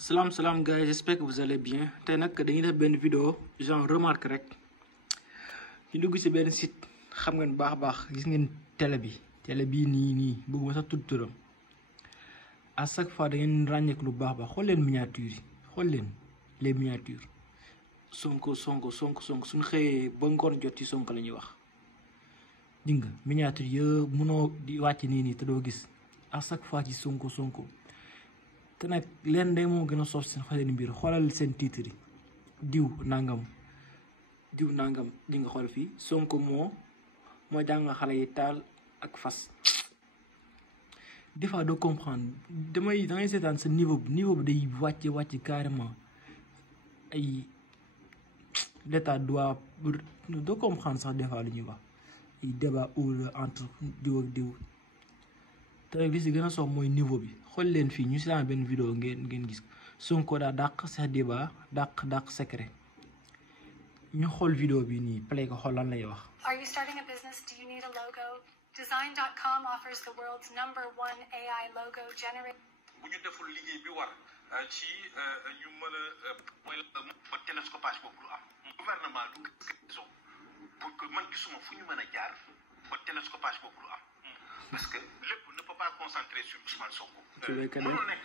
Salam guys, j'espère que vous allez bien. Tay nak dañuy def ben vidéo genre remarque rek. Ñu dugg ci ben site xam ngeen baax gis ngeen télé bi ni bëgguma sax tudd turam. À chaque fois da ngeen ragnek lu baax xol leen miniature yi. Xol leen les miniatures. Sonko suñu xëyee ba ngoon jot ci Sonko lañuy wax. Dinga miniature yëpp mëno di wàcc nii te doo gis à chaque fois ci Sonko. Te nag leen day moo gën a soof seen xoolal mbir xoolal seen titre yi diw nangam di nga xool fii Sonko moo jàng xale yi taal ak fas. Des fois doo comprendre dangay seetaan sa niveau bi day wàcc carrément ay l'état doit doo comprendre sax des fois lu ñuy wax ay débat entre diw ak diw. Te rek li si gën a soof mooy niveau bi xool leen fii ñu si daan benn vidéo ngeen gis Sonko daa dàq sa débat dàq secret ñu xool vidéo bi nii play ko xool lan lay wax. Are you starting a business? Do you need a logo? Design.com offers the world's #1 AI logo generator. bu ñu deful liggéey bi war ci ñu mën a mooy ba télescopage boobu lu am. Gouvernement du raison pour que man gisuma fu ñu mën a jaar ba télescopage boobu lu am. Parce que lépp ne peut pas concentrer sur Ousmane Sonko. mënul nekk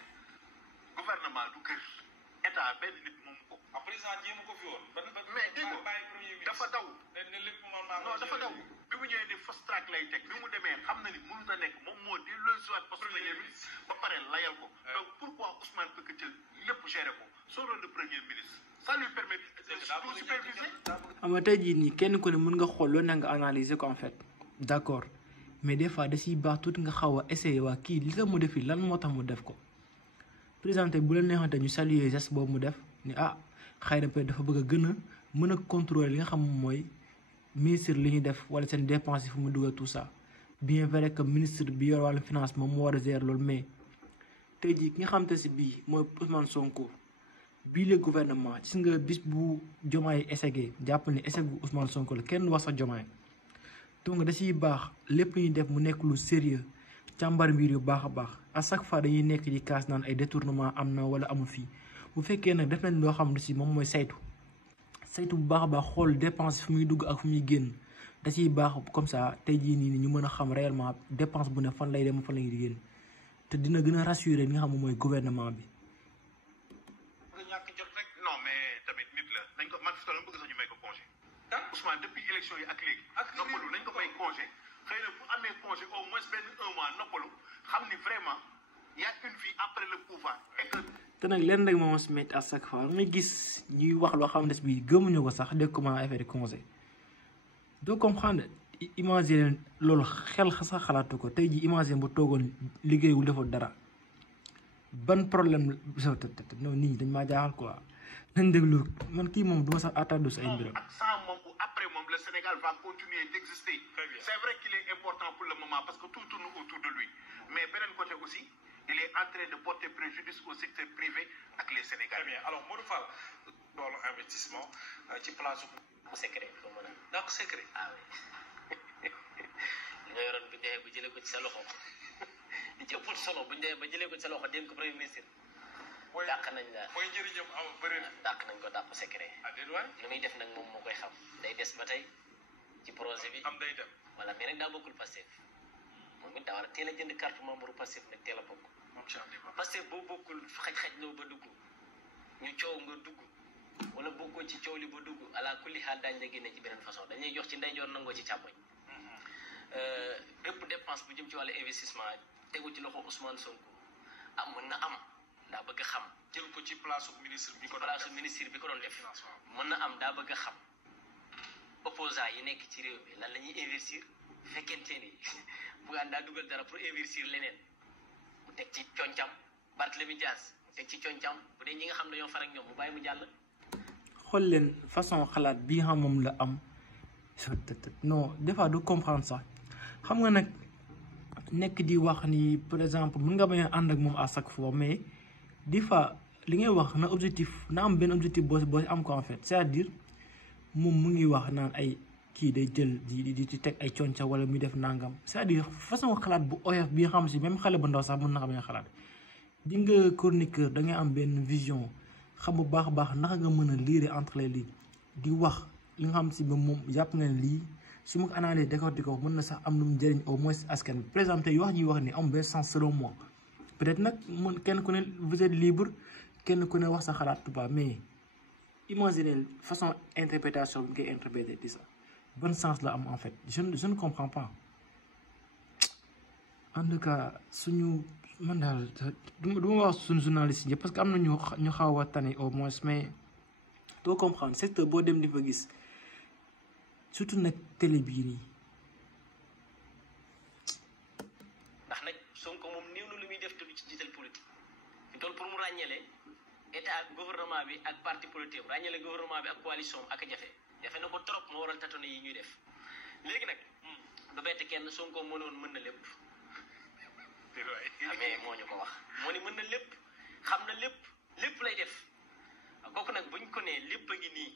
gouvernement du kër état benn nit moom ko. président jéem ko fi woon. mais dégg nga dafa daw. non dafa daw bi mu ñëwee ni fast track lay teg bi mu demee xam na ni mënut a nekk moom moo di lesuwaat poste premier ministre ba pare layal ko. donc pourquoi Ousmane peut que jël lépp gérer ko soo doon le premier ministre ça lui permet de superviser. xam nga tey jii nii kenn ku ne mën nga xool loolu na nga analyser ko en fait d'accord. Mais des fois da ciy baax tuuti nga xaw a essayer waa kii li la mu def lan moo tax mu def ko présenté bu la neexante ñu saluer geste boobu mu def ni xëy na peut-être dafa bëgg a gën a mën a contrôler li nga xam mooy ministre li ñuy def wala seen dépense yi fu mu dugal tout ça bien vrai que ministre bi yor wàllu finance moom moo war a gérer loolu mais tey jii ki nga xam te si bii mooy Ousmane Sonko bii le gouvernement gis nga bis bu Diomaye essayé jàpp ni essai bu Ousmane Sonko la kenn wax sax Diomaye. Donc da ciy baax lépp ñuy def mu nekk lu sérieux càmbar mbir yu baax a baax à chaque fois dañuy nekk di kaas naan ay détournement am na wala amul fii bu fekkee nag def nañ loo xam ne si moom mooy saytu bu baax a baax xool dépense fu muy dugg ak fu muy génn da ciy baax comme ça tey jii nii ñu mën a xam réellement dépense bu ne fan lay dem fan lay génn te dina gën a rassurer li nga xam ne mooy gouvernement bi. non mais tamit nit la dañ ko man fi bëgg sax ñu may ko congé. Ousmane depuis élection yi ak léegi. noppalu nañ ko may congé xëy na bu amee congé au moins benn 1 mois noppalu xam ni vraiment y a une vie après le pouvoir et que. te nag lenn rek moom si métti à chaque fois nga gis ñuy wax loo xam ne bii gëmuñu ko sax dégg comment affaire congé doo comprendre imaginer loolu xel sax xalaatu ko tey jii imaginer bu toogoon liggéeyul deful dara ban problème non nit ñi dañ maa jaaxal quoi nañ déglu man kii moom duma sax attendre sa ay mbiram. Le Sénégal va continuer d'exister. C'est vrai qu'il est important pour le moment parce que tout tourne autour de lui. Mais d'un côté aussi, il est en train de porter préjudice au secteur privé avec les Sénégalais. Très bien. Alors, Modou Fall, dans l'investissement, tu places au secret. Donc, secret. Ah oui. Nous avons dit que vous avez dit que vous avez dit que vous avez dit que Premier ministre. dàq nañ la mooy njëriñam am bëri na. dàq nañ ko dàq secret. déedéet li muy def nag moom moo koy xam day des ba tey ci projet bi. am day dem. voilà mais nag daa bokkul Pastef moom it daa war a teel a jënd carte membre Pastef nag teel a bokk. Pastef boo bokkul xaj loo ba dugg ñu coow nga dugg wala bokkoo ci coow li ba dugg ala kulli xaal daañu la génne ci beneen façon dañuy jox ci ndeyjoor nangoo ci càmmoñ. bépp dépense bu jëm ci wàllu investissement tegu ci loxo Ousmane Sonko mën na am. daa bëgg a xam jël ko ci place ministre bi ko doon def mën na am daa bëgg a xam opposant yi nekk ci réew mi lan la ñuy investir fekkente ni Bougane daa dugal dara pour investir leneen mu teg ci concam Barthélémy Dias mu teg ci concam bu dee ñi nga xam dañoo far ak ñoom mu bàyyi mu jàll. xool leen façon xalaat bi nga xam moom la am non des fois du comprendre sax xam nga nag nekk di wax ni par exemple mën nga bañ a ànd ak moom à chaque fois mais. Des fois li ngay wax na objectif na am benn objectif boo am ko en fait c'est-à-dire moom mu ngi wax naan ay kii day jël di ci teg ay conca wala muy def nangam c'est-à-dire façon xalaat bu oyof bi nga xam si même xale bu ndaw sax mën na xam ne xalaat di nga chroniqueur da ngay am benn vision xam bu baax a baax naka nga mën a lire entre les lignes di wax li nga xam si ba moom jàpp nga ne lii su ma ko analyser décortiquer ko mën na sax am lu mu jëriñ au moins askan bi par exemple tey wax ñuy wax ni am benn sens selon moi peut-être nag mën kenn ku ne vous êtes libre kenn ku ne wax sa xalaat tubaab mais imaginez façon interprétation bi ngay interpréter di ça bon sens la am en fait je ne comprends pas en tout cas suñu man daal du ma wax suñu journaliste yi parce que am na ñu xaw a tane au moins mais doo comprendre secteur boo dem di fa gis surtout nag télé bii nii. ndax nag Sonko moom néew na lu muy def te du ci jiital politique fi toll pour mu ràññale état ak gouvernement bi ak parti politique ràññale gouvernement bi ak coalition ak jafe na ko trop moo waral tatone yi ñuy def léegi nag du bett kenn Sonko mënoon mën na lépp. mais moo ñu ko wax moo ni mën na lépp xam na lépp lay def kooku nag buñ ko nee lépp a ngi nii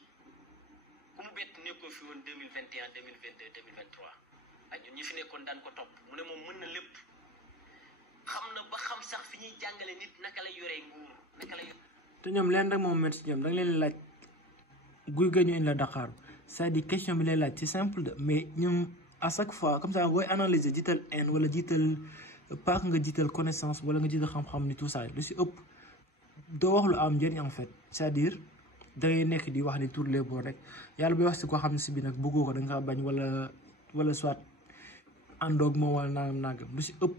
ku mu bett nekkoo fi woon 2021 2022 2023 ak ñun ñi fi nekkoon daan ko topp mu ne moom mën na lépp xam na ba xam sax fi ñuy jàngale nit naka lay yoree nguur naka lay te ñoom leen rek moom métti si ñoom da nga leen laaj guy ga ñu indi la Dakar c'est-à-dire question bi lay laaj c'est simple de mais ñoom à chaque fois comme ça booy analyser jiital haine wala jiital pas nga jiital connaissance wala nga jiital xam-xam ni tout ça lu si ëpp doo wax lu am njëriñ en fait c'est-à-dire da ngay nekk di wax ni tous les bords rek yàlla bay wax si koo xam ne si bi nag bëggoo ko da nga bañ wala soit àndoog moom wala nangam lu si ëpp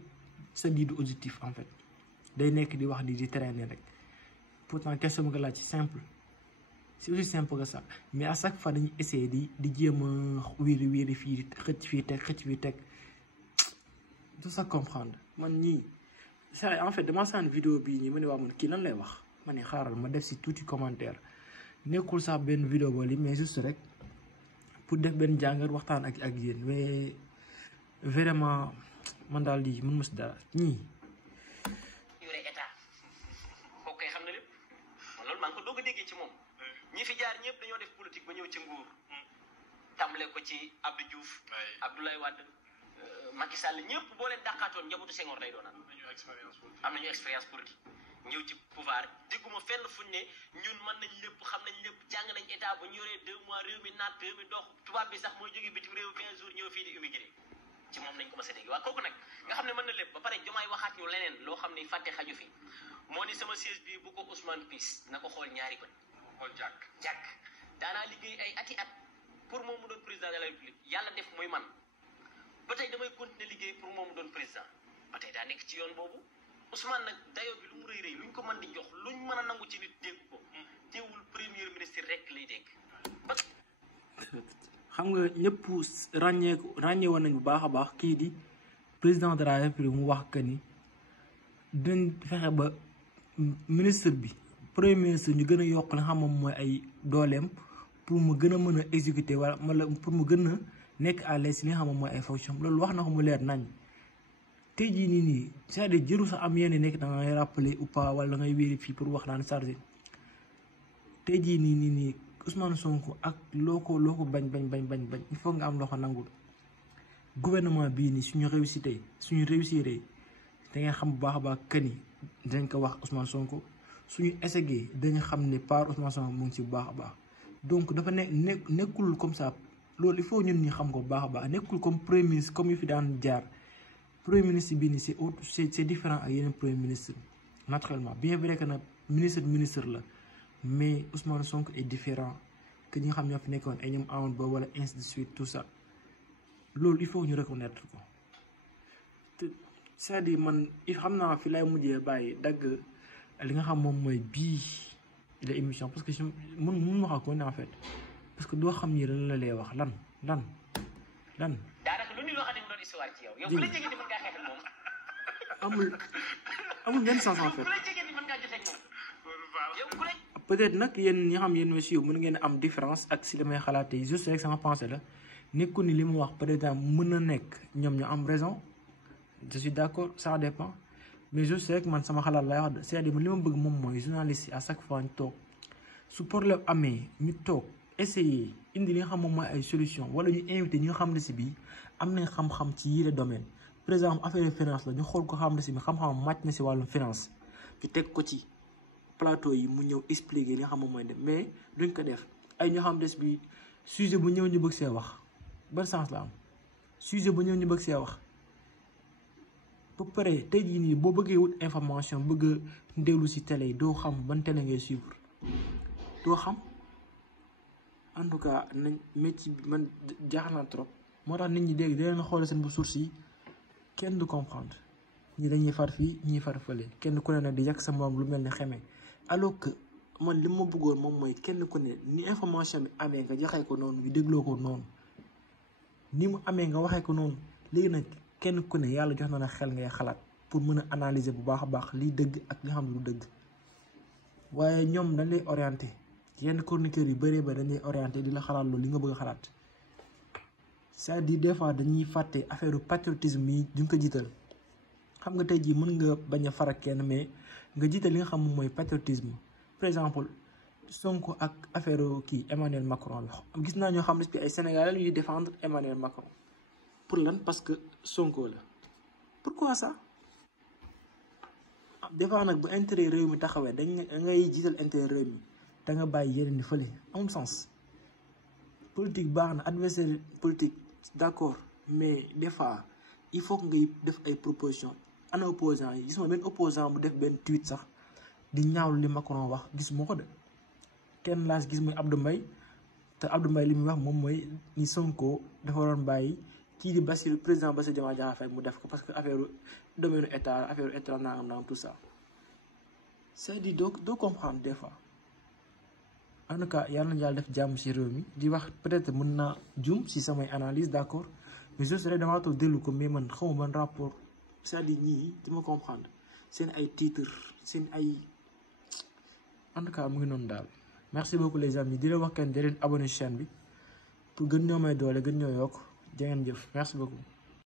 sa di du objectif en fait day nekk di wax di traîner rek pourtant question bi nga laaj ci simple c'est aussi simple que ça mais à chaque fois dañuy essayer di jéem a wéeri fii xëcc fii teg tout ça comprendre man ñii ça en fait dama saan vidéo bii ñi ma ne waa man kii lan lay wax ma ne xaaral ma def si tuuti commentaire nekkul sax benn vidéo ba li mais juste rek pour def benn jàngat waxtaan ak yéen mais vraiment man daal lii mën ma si dara ñii yore état kooku kay xam na lépp man loolu maa ngi ko doog a déggee ci moom ñi fi jaar ñëpp dañoo def politique ba ñëw ci nguur tàmbale ko ci Abdou Diouf Abdoulaye Wade Macky Sall ñëpp boo leen dàqaatoon njabootu Senghor lay doonaan am nañu expérience politique ñëw ci pouvoir dégguma fenn fuñ ne ñun mën nañ lépp xam nañ lépp jàng nañ état bu ñu yoree 2 mois réew mi naat réew mi dox tubaab bi sax mooy jóge bitim réew 15 jours ñëw fii di immigré ci moom nañ ko mës a dégg waaw kooku nag nga xam ne mën na lépp ba pare jomaay waxaat ñu leneen loo xam ne fàtte xaju fi moo ni sama siège bi bu ko Ousmane Piss na ko xool ñaari bët xool jàkk daanaa liggéey ay ati at pour moom mu doon président de la République yàlla def muy man ba tey damay continuer liggéey pour moom mu doon président ba tey daa nekk ci yoon boobu Ousmane nag dayoo bi lu mu rëy luñ ko mën di jox luñ mën a nangu ci nit dégg ko teewul premier ministre rek lay dégg. xam nga ñëpp ràññee woon nañ bu baax a baax kii di président de la République mu wax que ni dinañ fexe ba ministre bi premier ministre ñu gën a yokk la xam moom mooy ay dooleem pour mu gën a mën a exécuter wala pour mu gën a nekk à l'aise li nga xam moom mooy ay fonction loolu wax na ko mu leer nañ. tey jii nii c'est-à-dire jëru sax am yenn nekk da ngay rappeler ou pas wala da ngay vérifier pour wax naan chargé tey jii nii Ousmane Sonko ak loo ko bañ il faut nga am loo ko nangul gouvernement bii nii suñu réussir da ngay xam bu baax a baax que ni dañ ko wax Ousmane Sonko suñu essayé dañu xam ne par Ousmane Sonko mu ngi ci bu baax a baax donc dafa nekkul comme ça loolu il faut ñun ñu xam ko bu baax a baax nekkul comme premier ministre comme yu fi daan jaar. premier ministre bii nii c'est différent ak yeneen premier ministre naturellement bien vrai que nag ministre la mais Ousmane Sonko est différent que ñi nga xam ñoo fi nekkoon ay ñoom amoon ba wala ainsi de suite tout ça loolu il faut ñu reconnaître ko te c'est-à-dire man xam naa fi lay mujjee bàyyi dagg li nga xam moom mooy bii la émission parce que mun wax ak ko ne en fait parce que doo xam ni lan la lay wax lan. daanaka lu ni loo xam ne mu doon histoire ci yow ku la jege di mën ngaa xeex ak moom. amul benn sens en fait. ku la jege di mën ngaa jotee ak moom yow ku la. peut-être nag yéen ñi xam yéen aussi mën ngeen am différence ak si li may xalaatee juste rek sama pensée la nekkul ni li mu wax peut-être mën na nekk ñoom ñu am raison je suis d'accord ça dépend mais juste rek man sama xalaat lay wax c'est-à-dire li ma bëgg moom mooy journaliste yi à chaque fois ñu toog su problème amee ñu toog. essayer indi li nga xam moom mooy ay solution wala ñu invité ñi nga xam ne si bii am nañ xam-xam ci yile domaine par exemple affaire finance la ñu xool ko xam ne si bi xam-xam màcc na si wàllum finance ñu teg ko ci plateau yi mu ñëw expliquer li nga xam moom mooy dem mais duñ ko def ay ñoo xam des bi sujet bu ñëw ñu bëgg see wax ban sens la am sujet bu ñëw ñu bëgg see wax ba pare tey jii nii boo bëggee wut information bëgg a ndewlu si télé yi doo xam ban télé ngay suivre doo xam en tout cas nañ métier bi man jaaxal na trop moo tax nit ñi dégg da leen xool seen bu source yi kenn du comprendre ñi dañuy far fii ñuy far fële kenn ku ne nag di yàq sa moom lu mel ni xeme alors que man li ma bëggoon moom mooy kenn ku ne ni information bi amee nga joxee ko noonu ñu dégloo ko noonu ni mu amee nga waxee ko noonu léegi nag kenn ku ne yàlla jox na la xel ngay xalaat pour mën a analyser bu baax a baax liy dëgg ak li nga xam ne du dëgg waaye ñoom dañ lay orienté yenn chroniqueurs yu bëree ba dañ lay orienté di la xalaat loolu li nga bëgg a xalaat c'est-à-dire des fois dañuy fàtte affaire patriotisme yi duñ ko jiital xam nga tey jii mën nga bañ a farak kenn mais nga jiital li nga xam moom mooy patriotisme par exemple Sonko ak affaire kii Emmanuel Macron la gis naa ñoo xam ne ay Sénégalais yuy défendre Emmanuel Macron pour lan parce que Sonko la pourquoi ça des fois nag bu intérêt réew mi taxawee dañ ngay jiital intérêt réew mi da nga bàyyi yeneen ni fële amul sens politique baax na adversaire politique d'accord mais des fois il faut que ngay def ay propositions ana opposant yi gis ma benn opposant bu def benn tweet sax di ñaawlu li Macron wax gis moo ko de kenn laas gis muy Abdou Mbaye te Abdou Mbaye li muy wax moom mooy ni Sonko dafa waroon bàyyi kii di Bassirou président Bassirou Diomaye Diakhar Faye mu def ko parce que affaire domaine état affaire état nangam tout ça c'est-à-dire doo comprendre des fois en tout cas yàlla na yàlla def jàmm ci réew mi di wax peut-être mën naa jum ci samay analyse d'accord mais je serais damaa toog dellu ko mais man xawma ban rapport c'est-à-dire ñii di ma comprendre seen ay titres seen ay en tout cas mu ngi noonu daal merci beaucoup les amis di la wax kenn di leen abonné chaîne bi pour gën ñoo may doole gën ñoo yokk jaa ngeen jëf merci beaucoup